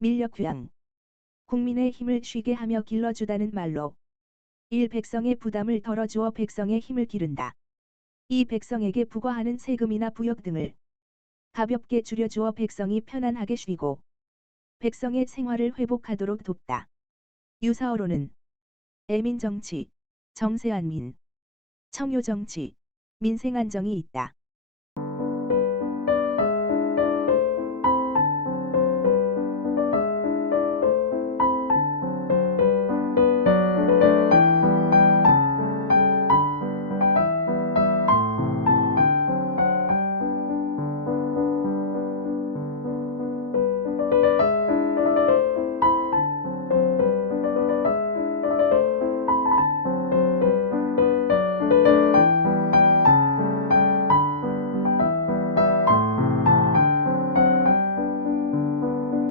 밀력휴양. 국민의 힘을 쉬게 하며 길러주다는 말로 1. 백성의 부담을 덜어주어 백성의 힘을 기른다. 2. 백성에게 부과하는 세금이나 부역 등을 가볍게 줄여주어 백성이 편안하게 쉬고 백성의 생활을 회복하도록 돕다. 유사어로는 애민정치, 정세안민, 청요정치, 민생안정이 있다.